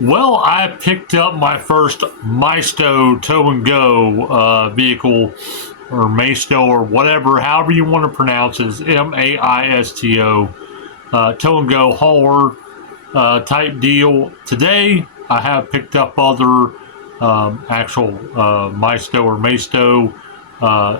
Well, I picked up my first Maisto tow and go vehicle, or Maisto, or whatever, however you want to pronounce it. It's Maisto tow and go hauler type deal. Today, I have picked up other actual Maisto or Maisto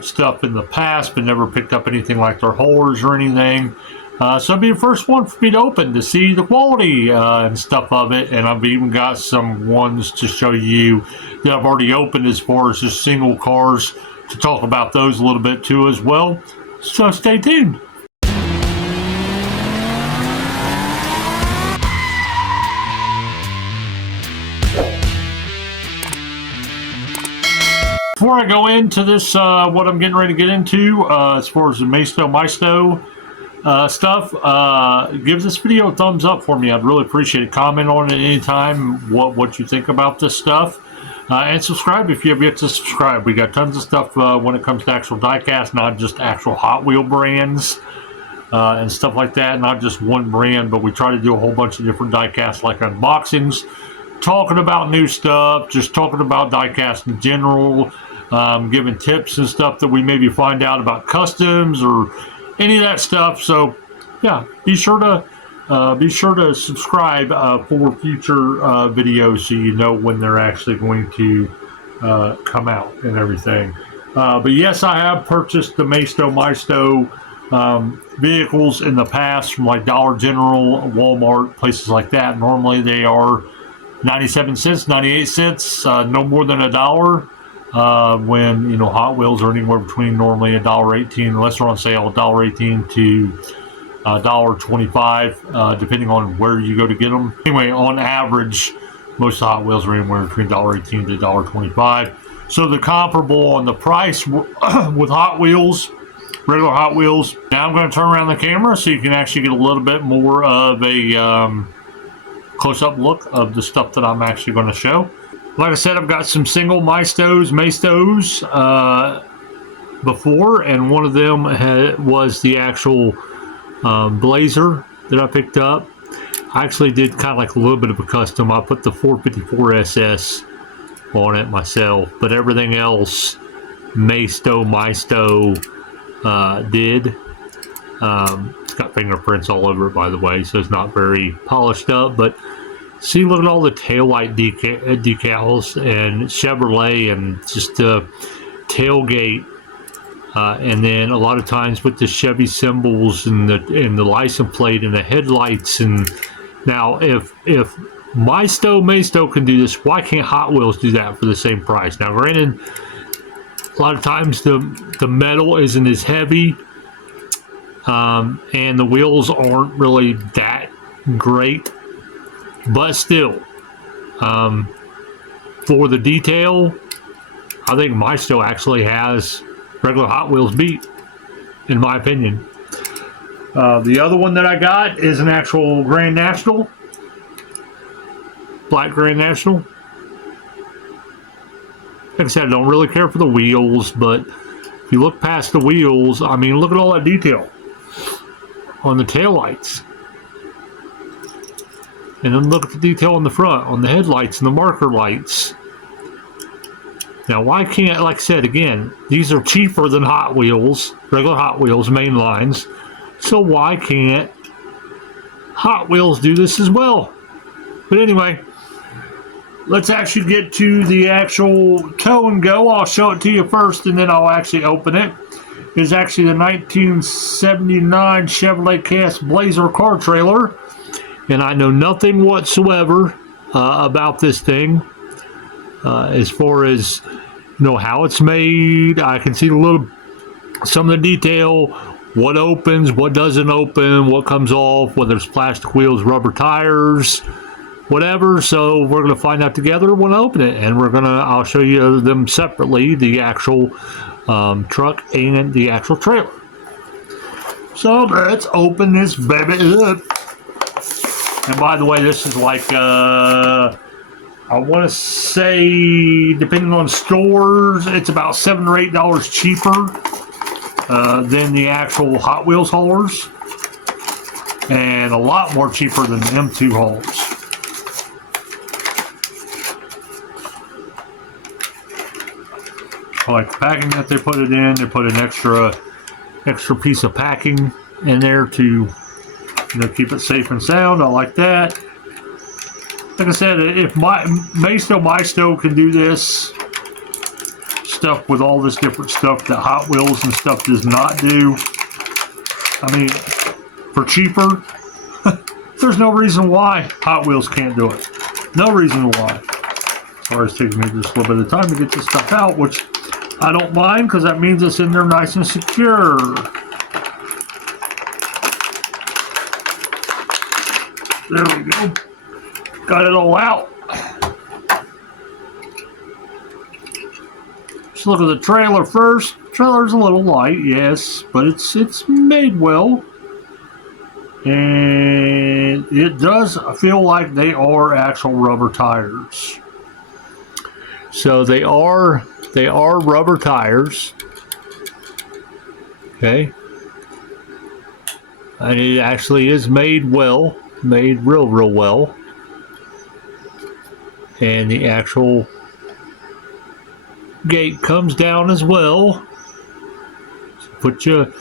stuff in the past, but never picked up anything like their haulers or anything. So it'll be the first one for me to open to see the quality and stuff of it. And I've even got some ones to show you that I've already opened as far as just single cars, to talk about those a little bit too as well. So stay tuned. Before I go into this, what I'm getting ready to get into as far as the Maisto stuff, give this video a thumbs up for me. I'd really appreciate it. Comment on it anytime what you think about this stuff, and subscribe if you have yet to subscribe. We got tons of stuff when it comes to actual diecast, not just actual Hot Wheel brands and stuff like that. Not just one brand, but we try to do a whole bunch of different diecast, like unboxings, talking about new stuff, just talking about diecast in general, giving tips and stuff that we maybe find out about customs or any of that stuff. So yeah, be sure to subscribe for future videos, so you know when they're actually going to come out and everything. But yes, I have purchased the Maisto vehicles in the past from like Dollar General, Walmart, places like that. Normally they are 97 cents, 98 cents, no more than $1. When Hot Wheels are anywhere between normally $1.18, unless they're on sale, $1.18 to $1.25, depending on where you go to get them. Anyway, on average, most Hot Wheels are anywhere between $1.18 to $1.25. So the comparable on the price with Hot Wheels, regular Hot Wheels. Now I'm going to turn around the camera so you can actually get a little bit more of a close-up look of the stuff that I'm actually going to show. Like I said, I've got some single Maistos before, and one of them was the actual Blazer that I picked up. I actually did kind of like a little bit of a custom. I put the 454 SS on it myself, but everything else Maisto did. It's got fingerprints all over it, by the way, so it's not very polished up, but see, look at all the taillight decals and Chevrolet, and just the tailgate, and then a lot of times with the Chevy symbols and the license plate and the headlights. And now, if Maisto can do this, why can't Hot Wheels do that for the same price? Now, granted, a lot of times the metal isn't as heavy, and the wheels aren't really that great. But still, for the detail, I think Maisto actually has regular Hot Wheels beat, in my opinion. The other one that I got is an actual Grand National, black Grand National. Like I said, I don't really care for the wheels, but if you look past the wheels, I mean, look at all that detail on the taillights. And then look at the detail on the front, on the headlights and the marker lights. Now, why can't, like I said, again, these are cheaper than Hot Wheels, regular Hot Wheels main lines. So why can't Hot Wheels do this as well? But anyway, let's actually get to the actual tow and go. I'll show it to you first, and then I'll actually open it. It's actually the 1979 Chevrolet Cast Blazer car trailer. And I know nothing whatsoever about this thing, as far as how it's made. I can see some of the detail, what opens, what doesn't open, what comes off, whether it's plastic wheels, rubber tires, whatever. So we're going to find out together when I open it, and I'll show you them separately, the actual truck and the actual trailer. So let's open this baby up. And by the way, this is like, I want to say, depending on stores, it's about $7 or $8 cheaper than the actual Hot Wheels haulers, and a lot more cheaper than the M2 haulers. I like the packing that they put it in. They put an extra piece of packing in there to keep it safe and sound. I like that. Like I said, if Maisto can do this stuff with all this different stuff that Hot Wheels and stuff does not do, I mean, for cheaper, there's no reason why Hot Wheels can't do it. No reason why. Sorry, it's taking me just a little bit of time to get this stuff out, which I don't mind because that means it's in there nice and secure. There we go. Got it all out. Let's look at the trailer first. The trailer's a little light, yes, but it's made well. And it does feel like they are actual rubber tires. So they are rubber tires. Okay. And it actually is made well. Made real well. And the actual gate comes down as well. So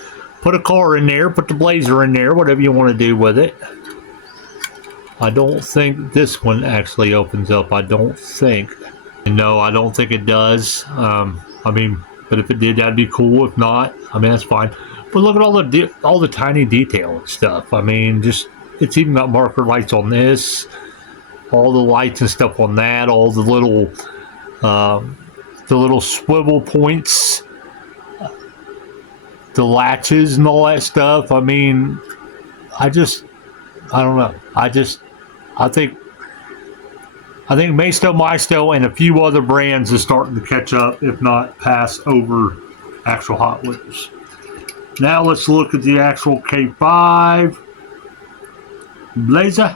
put a car in there, put the Blazer in there, whatever you want to do with it. I don't think this one actually opens up. I don't think. No, I don't think it does. I mean, but if it did, that'd be cool. If not, I mean, that's fine. But look at all the tiny detail and stuff. I mean, just it's even got marker lights on this. All the lights and stuff on that, all the little swivel points, the latches and all that stuff. I mean, I don't know. I think Maisto and a few other brands is starting to catch up, if not pass over actual Hot Wheels. Now let's look at the actual K5 Blazer.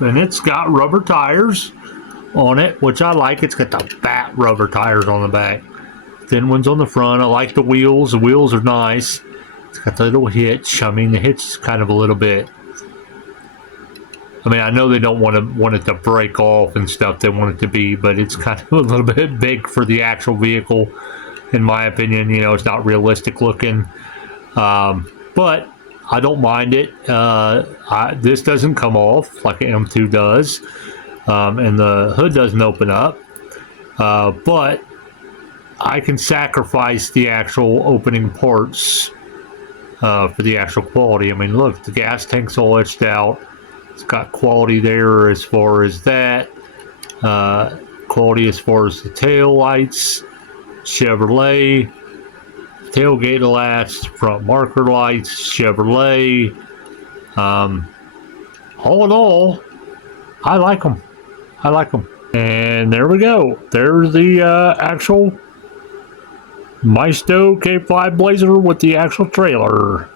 And it's got rubber tires on it, which I like. It's got the fat rubber tires on the back. Thin ones on the front. I like the wheels. The wheels are nice. It's got the little hitch. I mean, the hitch is kind of a little bit... I mean, I know they don't want it to break off and stuff. They want it to be, but it's kind of a little bit big for the actual vehicle, in my opinion. It's not realistic looking. But I don't mind it. This doesn't come off like an M2 does, and the hood doesn't open up. But I can sacrifice the actual opening parts for the actual quality. I mean, look, the gas tank's all etched out. It's got quality there as far as that. Quality as far as the tail lights. Chevrolet. Tailgate latch, front marker lights, Chevrolet. All in all, I like them. And there we go. There's the actual Maisto K5 Blazer with the actual trailer.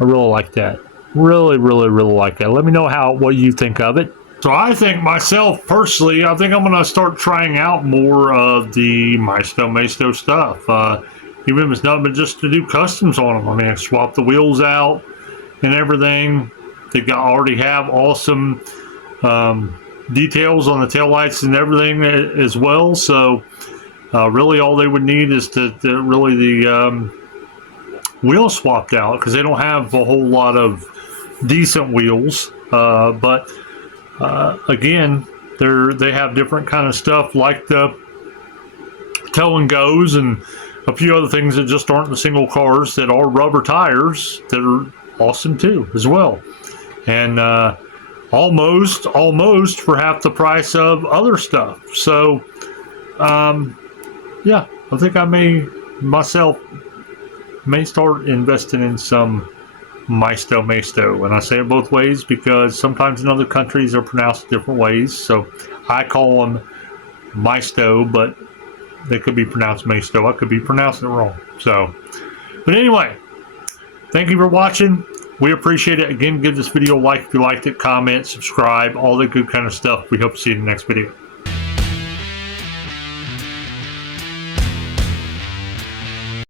I really like that. Really like that. Let me know what you think of it. So I think myself, personally, I think I'm going to start trying out more of the Maisto stuff. Even if it's nothing but just to do customs on them. I mean, I swap the wheels out and everything. They already have awesome details on the taillights and everything as well. So really all they would need is the wheel swapped out, because they don't have a whole lot of decent wheels. But again, they have different kind of stuff like the tow and goes and a few other things that just aren't the single cars that are rubber tires that are awesome too as well. And almost for half the price of other stuff. So yeah, I think I may start investing in some Maisto. And I say it both ways because sometimes in other countries they're pronounced different ways. So I call them Maisto, but they could be pronounced Maisto. I could be pronouncing it wrong. So, but anyway, thank you for watching. We appreciate it. Again, give this video a like if you liked it, comment, subscribe, all the good kind of stuff. We hope to see you in the next video.